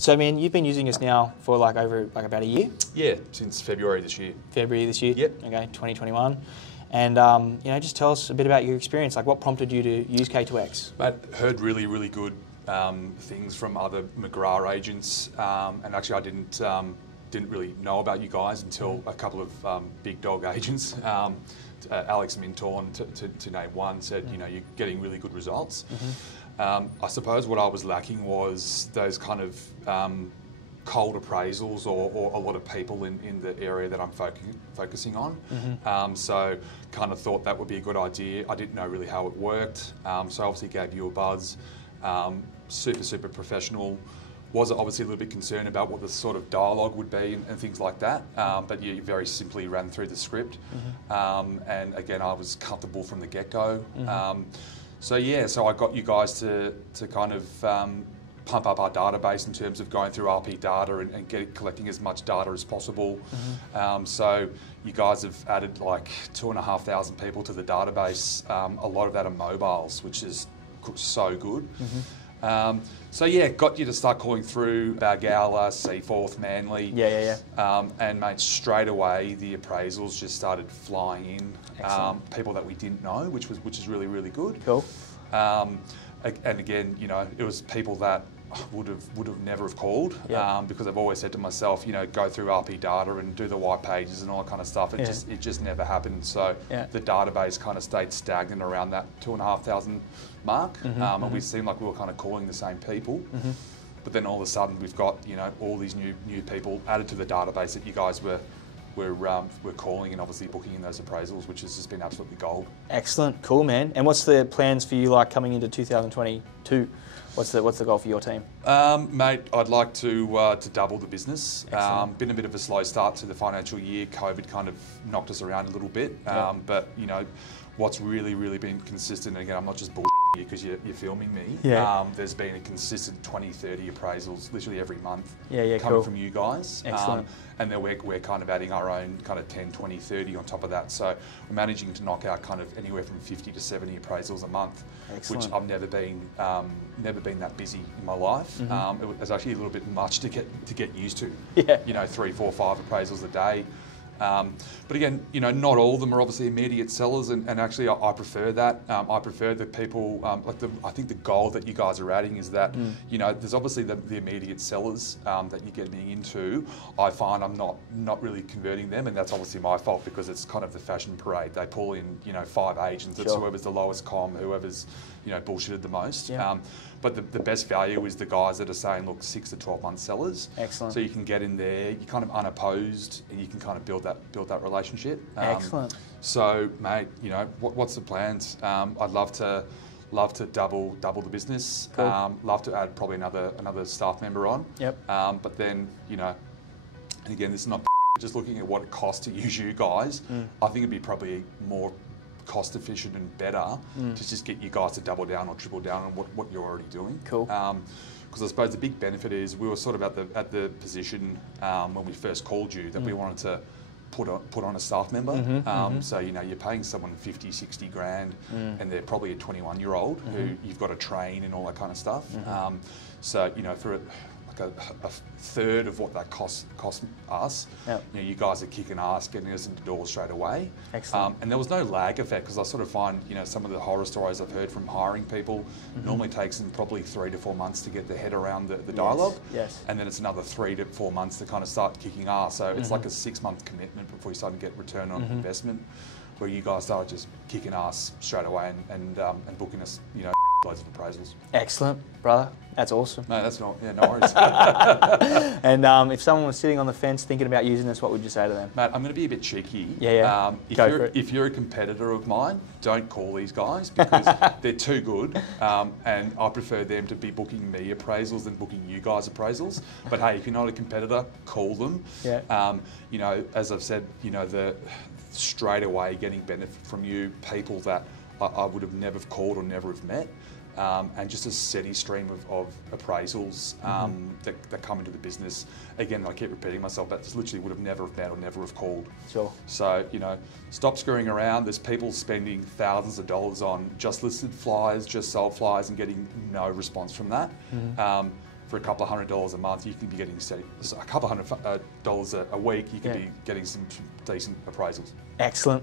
So, man, you've been using us now for like about a year? Yeah, since February this year. February this year? Yep. Okay, 2021. And, you know, just tell us a bit about your experience. Like, what prompted you to use K2X? Mate, heard really, really good things from other McGrath agents, and actually I didn't really know about you guys until a couple of big dog agents, Alex Mintorn, to name one, said, you know, you're getting really good results. I suppose what I was lacking was those kind of cold appraisals or a lot of people in the area that I'm focusing on. So kind of thought that would be a good idea. I didn't know really how it worked, so obviously gave you a buzz. Super professional. Was obviously a little bit concerned about what the sort of dialogue would be and things like that, but you very simply ran through the script. And again, I was comfortable from the get-go. So yeah, so I got you guys to kind of pump up our database in terms of going through RP data and collecting as much data as possible. So you guys have added like 2,500 people to the database. A lot of that are mobiles, which is so good. So yeah, got you to start calling through Balgowlah, Seaforth, Manly. And mate, straight away the appraisals just started flying in. People that we didn't know, which is really, really good. Cool. And again, you know, it was people that would have never have called, because I've always said to myself, you know, go through RP data and do the white pages and all that kind of stuff. It just never happened. So the database kind of stayed stagnant around that 2,500 mark, and we seemed like we were kind of calling the same people. But then all of a sudden we've got, you know, all these new people added to the database that you guys were calling and obviously booking in those appraisals, which has just been absolutely gold. Excellent, cool, man. And what's the plans for you like coming into 2022? What's the goal for your team? Mate, I'd like to double the business. Been a bit of a slow start to the financial year. COVID kind of knocked us around a little bit, but you know, what's really been consistent, and again, I'm not just bullshitting you because you're filming me. There's been a consistent 20-30 appraisals literally every month coming from you guys. Excellent. And then we're kind of adding our own kind of 10, 20, 30 on top of that. So we're managing to knock out kind of anywhere from 50 to 70 appraisals a month, which I've never been that busy in my life. It was actually a little bit much to get used to. You know, 3, 4, 5 appraisals a day. But again, you know, not all of them are obviously immediate sellers, and actually I prefer that. I prefer the people, I think the goal that you guys are adding is that, you know, there's obviously the immediate sellers that you're getting into. I find I'm not really converting them, and that's obviously my fault because it's kind of the fashion parade. They pull in, you know, 5 agents, it's whoever's the lowest comm, whoever's, you know, bullshitted the most. But the best value is the guys that are saying, look, 6 to 12 month sellers. Excellent. So you can get in there, you're kind of unopposed, and you can kind of build that relationship. Excellent. So, mate, you know, what's the plans? I'd love to double the business. Cool. Love to add probably another staff member on. But then, you know, and again, this is not just looking at what it costs to use you guys. I think it'd be probably more cost efficient and better to just get you guys to double down or triple down on what you're already doing. Cool. Because I suppose the big benefit is we were sort of at the position when we first called you that we wanted to put on a staff member. So, you know, you're paying someone 50, 60 grand and they're probably a 21-year-old who you've got to train and all that kind of stuff. So, you know, for a third of what that cost us, you know, you guys are kicking ass, getting us into doors straight away. Excellent. And there was no lag effect because I sort of find, you know, some of the horror stories I've heard from hiring people normally takes them probably 3 to 4 months to get their head around the dialogue. And then it's another 3 to 4 months to kind of start kicking ass. So it's like a 6-month commitment before you start to get return on investment, where you guys started just kicking ass straight away and booking us, you know, loads of appraisals. Excellent, brother. That's awesome. No, that's not, no worries. And if someone was sitting on the fence thinking about using this, what would you say to them? Mate, I'm going to be a bit cheeky. If you're a competitor of mine, don't call these guys because they're too good, and I prefer them to be booking me appraisals than booking you guys appraisals. But hey, if you're not a competitor, call them. You know, as I've said, you know, the straight away getting benefit from you, people that I would have never called or never have met. And just a steady stream of appraisals that come into the business. Again, I keep repeating myself, but just literally would have never have met or never have called. Sure. So, you know, stop screwing around. There's people spending thousands of dollars on just listed flyers, just sold flyers and getting no response from that. for a couple of $100 a month, you can be getting a couple $100 a week. You can be getting some decent appraisals. Excellent.